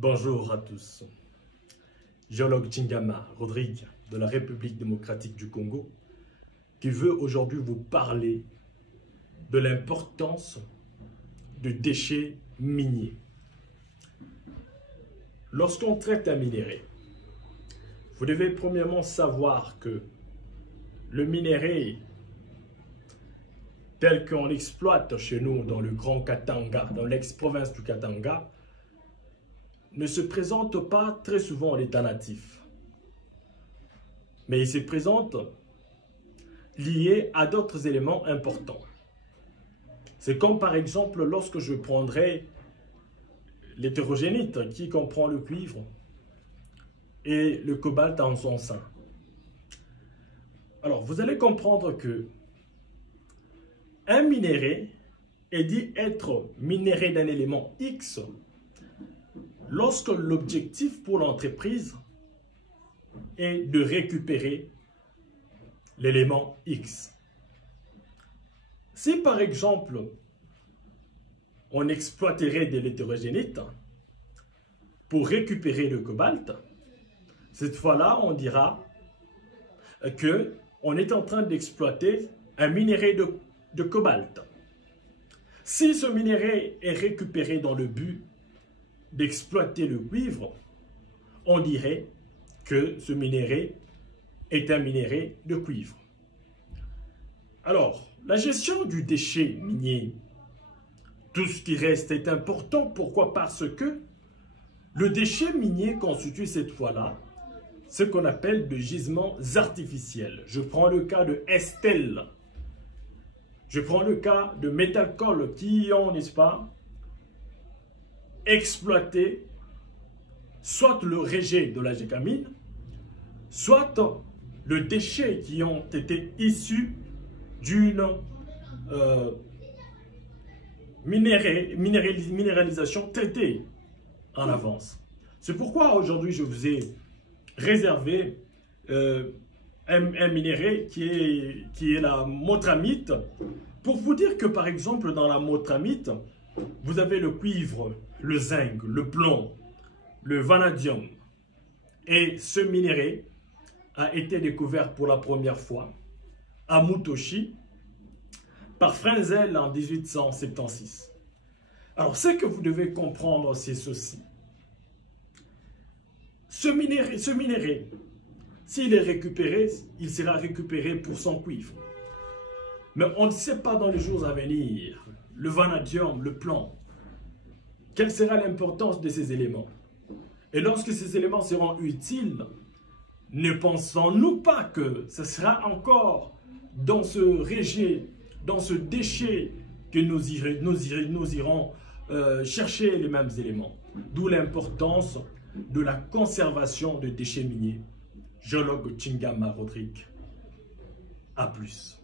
Bonjour à tous. Géologue Chingama Rodrigue de la République démocratique du Congo qui veut aujourd'hui vous parler de l'importance des déchets miniers. Lorsqu'on traite un minerai, vous devez premièrement savoir que le minerai tel qu'on l'exploite chez nous dans le Grand Katanga, dans l'ex-province du Katanga, ne se présente pas très souvent en état natif. Mais il se présente lié à d'autres éléments importants. C'est comme par exemple lorsque je prendrai l'hétérogénite qui comprend le cuivre et le cobalt en son sein. Alors vous allez comprendre que un minerai est dit être minéré d'un élément X lorsque l'objectif pour l'entreprise est de récupérer l'élément X. Si par exemple on exploiterait de l'hétérogénite pour récupérer le cobalt, cette fois-là on dira que on est en train d'exploiter un minerai de cobalt. Si ce minerai est récupéré dans le but d'exploiter le cuivre, on dirait que ce minerai est un minerai de cuivre. Alors, la gestion du déchet minier, tout ce qui reste est important. Pourquoi? Parce que le déchet minier constitue cette fois-là ce qu'on appelle des gisements artificiels. Je prends le cas de Estelle. Je prends le cas de métalcols qui ont, n'est-ce pas, exploité soit le rejet de la gécamine, soit le déchet qui ont été issus d'une minéralisation traitée en avance. C'est pourquoi aujourd'hui je vous ai réservé un minerai qui est la motramite, pour vous dire que par exemple dans la motramite, vous avez le cuivre, le zinc, le plomb, le vanadium. Et ce minerai a été découvert pour la première fois à Mutoshi par Frenzel en 1876. Alors ce que vous devez comprendre, c'est ceci. Ce minerai, s'il est récupéré, il sera récupéré pour son cuivre. Mais on ne sait pas dans les jours à venir, le vanadium, le plomb, quelle sera l'importance de ces éléments? Et lorsque ces éléments seront utiles, ne pensons-nous pas que ce sera encore dans ce rejet, dans ce déchet que nous irons chercher les mêmes éléments? D'où l'importance de la conservation de déchets miniers. Géologue Chingama Rodrigue. À plus.